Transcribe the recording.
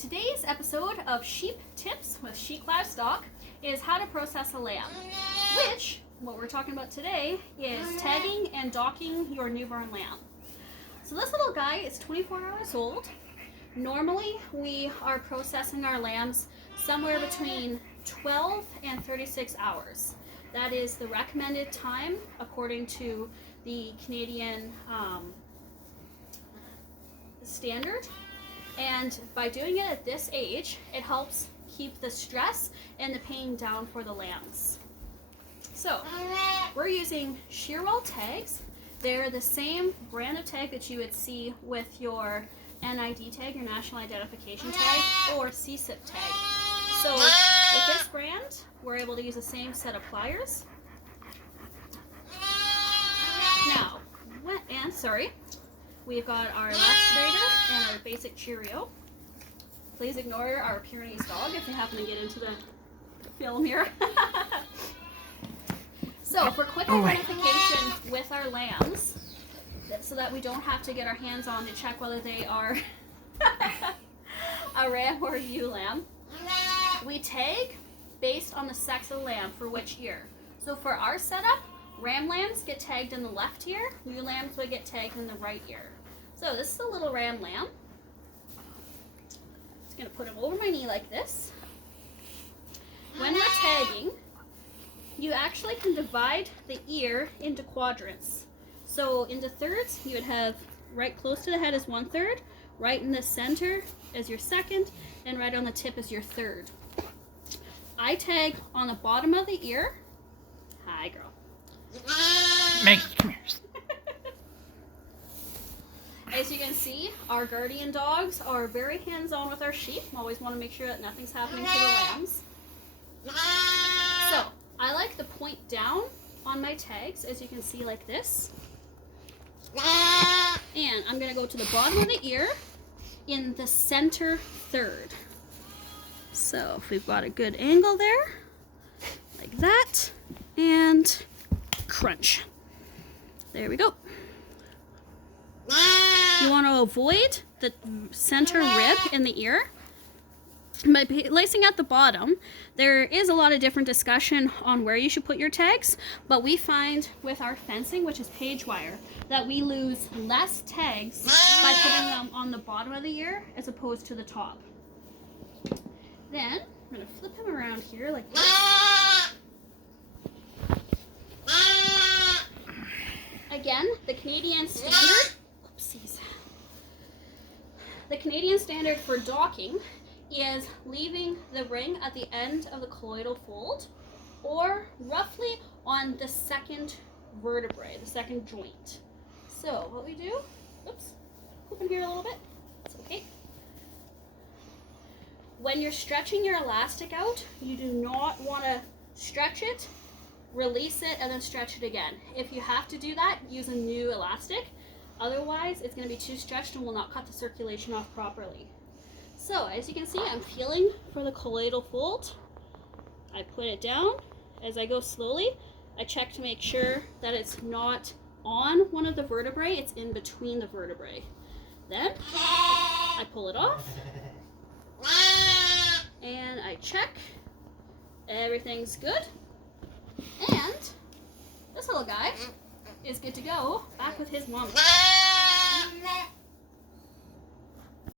Today's episode of Sheep Tips with Sheep Livestock is how to process a lamb, which, what we're talking about today, is tagging and docking your newborn lamb. So this little guy is 24 hours old. Normally, we are processing our lambs somewhere between 12 and 36 hours. That is the recommended time according to the Canadian standard. And by doing it at this age, it helps keep the stress and the pain down for the lambs. So, we're using shearwell tags. They're the same brand of tag that you would see with your NID tag, your National Identification Tag, or CSIP tag. So, with this brand, we're able to use the same set of pliers. Now, we've got our lacerator and our basic Cheerio. Please ignore our Pyrenees dog if you happen to get into the film here. So for quick identification with our lambs, so that we don't have to get our hands on to check whether they are a ram or a ewe lamb, we tag based on the sex of the lamb for which ear. So for our setup, ram lambs get tagged in the left ear, ewe lambs would get tagged in the right ear. So this is a little ram lamb. Just going to put him over my knee like this. When we're tagging, you actually can divide the ear into quadrants. So into thirds, you would have right close to the head is 1/3, right in the center is your second, and right on the tip is your third. I tag on the bottom of the ear. Hi, girl. Maggie, come here. As you can see, our guardian dogs are very hands-on with our sheep. Always want to make sure that nothing's happening to the lambs. So, I like the point down on my tags, as you can see, like this. And I'm going to go to the bottom of the ear in the center third. So, if we've got a good angle there, like that, and crunch. There we go. You want to avoid the center rib in the ear. By lacing at the bottom, there is a lot of different discussion on where you should put your tags, but we find with our fencing, which is page wire, that we lose less tags by putting them on the bottom of the ear as opposed to the top. Then, I'm going to flip him around here like this. Again, the Canadian standard, the Canadian standard for docking is leaving the ring at the end of the colloidal fold, or roughly on the second vertebrae, the second joint. So what we do, open here a little bit, it's okay. When you're stretching your elastic out, you do not want to stretch it, release it, and then stretch it again. If you have to do that, use a new elastic. Otherwise, it's going to be too stretched and will not cut the circulation off properly. So, as you can see, I'm feeling for the colloidal fold. I put it down. As I go slowly, I check to make sure that it's not on one of the vertebrae, it's in between the vertebrae. Then, I pull it off. And I check. Everything's good. And this little guy is good to go back with his mom.